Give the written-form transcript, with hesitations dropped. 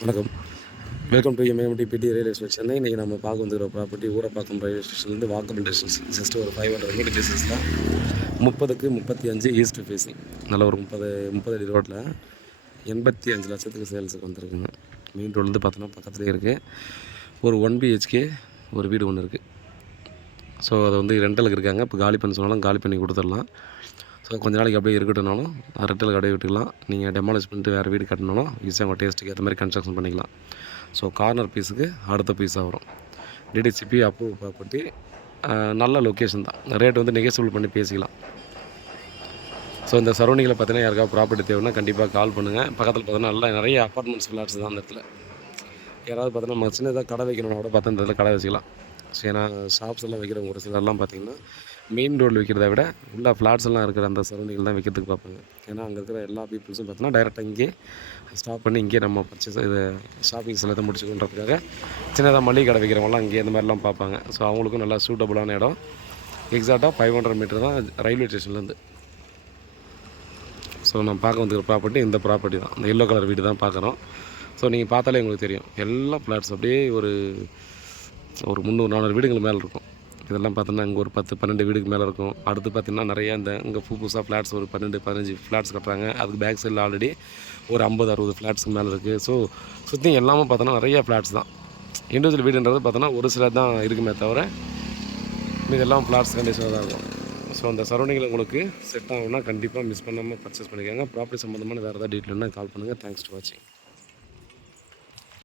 வணக்கம். Welcome to எம்எம்டிபிடி railway station. இன்றைக்கி நம்ம பார்க்க வந்துக்கிற ப்ராப்பர்ட்டி ஊரப்பாக்கம் ரயில்வே ஸ்டேஷன்லேருந்து வாக்கபிள் டிஸ்டன்ஸ் ஜஸ்ட் ஒரு 500 மீட்டர் டிஸ்டன்ஸ் தான். 30க்கு 35 ஈஸ்ட் ஃபேஸிங். நல்ல ஒரு 30 அடி ரோட்டில் 85 லட்சத்துக்கு சேல்ஸுக்கு வந்துருக்குங்க. மெயின் ரோட்லேருந்து பார்த்தோன்னா பக்கத்துலேயே இருக்குது. ஒரு 1 BHK ஒரு வீடு ஒன்று இருக்குது. ஸோ அதை வந்து ரெண்டலுக்கு இருக்காங்க. இப்போ காலி பண்ண சொன்னாலும் காலி பண்ணி கொடுத்துடலாம். ஸோ கொஞ்ச நாளைக்கு அப்படியே இருக்கட்டும்னாலும் ரெண்டலுக்கு அப்படியே விட்டுக்கலாம். நீங்கள் டெமாலிஷ் பண்ணிட்டு வேறு வீடு கட்டணும்னாலும் ஈஸியாக உங்கள் டேஸ்ட்டுக்கு ஏற்ற மாதிரி கன்ஸ்ட்ரக்ஷன் பண்ணிக்கலாம். ஸோ கார்னர் பீஸுக்கு அடுத்த பீஸாக வரும். DTCP approve property. நல்ல லொக்கேஷன் தான். ரேட் வந்து நெகோசியபிள் பண்ணி பேசிக்கலாம். ஸோ இந்த சரௌண்டிங்கில் பார்த்தீங்கன்னா யாருக்காவது ப்ராப்பர்ட்டி தேவைன்னா கண்டிப்பாக கால் பண்ணுங்கள். பக்கத்தில் பார்த்தீங்கன்னா நிறைய அப்பார்ட்மெண்ட்ஸ் ஃப்ளாட்ஸ் தான் அந்த இடத்துல. யாராவது பார்த்தீங்கன்னா நம்ம சின்னதாக கடை வைக்கணும்னா கூட பார்த்தா இந்த இடத்துல கடை வச்சுக்கலாம். ஸோ ஏன்னா ஷாப்ஸ் எல்லாம் வைக்கிறவங்க ஒரு சிலர்லாம் பார்த்திங்கன்னா மெயின் ரோடில் விற்கிறத விட உள்ள ஃப்ளாட்ஸ் எல்லாம் இருக்கிற அந்த சரௌண்டிங்கில் தான் விற்கிறதுக்கு பார்ப்பாங்க. ஏன்னா அங்கே இருக்கிற எல்லா பீப்புள்ஸும் பார்த்தீங்கன்னா டைரெக்டாக இங்கே ஸ்டாப் பண்ணி இங்கே நம்ம பர்ச்சேஸ் இது ஷாப்பிங்ஸ் எல்லாத்தையும் முடிச்சுக்கணுன்றதுக்காக சின்னதாக மளிகை கடை வைக்கிறவங்களாம் இங்கே இந்த மாதிரிலாம் பார்ப்பாங்க. ஸோ அவங்களுக்கும் நல்லா சூட்டபுளான இடம். எக்ஸாக்டாக 500 மீட்டர் தான் ரயில்வே ஸ்டேஷன்லேருந்து. ஸோ நம்ம பார்க்க வந்துருக்க ப்ராப்பர்ட்டி இந்த ப்ராப்பர்ட்டி தான். இந்த எல்லோ கலர் வீடு தான் பார்க்குறோம். ஸோ நீங்கள் பார்த்தாலே உங்களுக்கு தெரியும் எல்லா ஃப்ளாட்ஸ் அப்படியே ஒரு 300-400 வீடுகள் மேலே இருக்கும். இதெல்லாம் பார்த்தோன்னா இங்கே ஒரு 10-12 வீடுக்கு மேலே இருக்கும். அடுத்து பார்த்திங்கன்னா நிறையா இந்த இங்கே புதுசாக ஃப்ளாட்ஸ் ஒரு 12-15 ஃப்ளாட்ஸ் கட்டுறாங்க. அதுக்கு பேக் சைடில் ஆல்ரெடி ஒரு 50-60 ஃப்ளாட்ஸுக்கு மேலே இருக்குது. ஸோ சுற்றி எல்லாமே பார்த்தோன்னா நிறையா ஃப்ளாட்ஸ் தான். இண்டிவிஜுவல் வீடுன்றது பார்த்தோன்னா ஒரு சிலர் தான் இருக்குமே தவிர இதெல்லாம் ஃப்ளாட்ஸ் கண்டிஷனாக தான் இருக்கும். ஸோ அந்த சரௌண்டிங்கில் உங்களுக்கு செட் ஆகும்னா கண்டிப்பாக மிஸ் பண்ணாமல் பர்ச்சேஸ் பண்ணிக்கோங்க. ப்ராப்பர்ட்டி சம்மந்தமான வேறு ஏதாவது டீட்டெயில்னா கால் பண்ணுங்கள். தேங்க்ஸ் டு வாட்சிங்.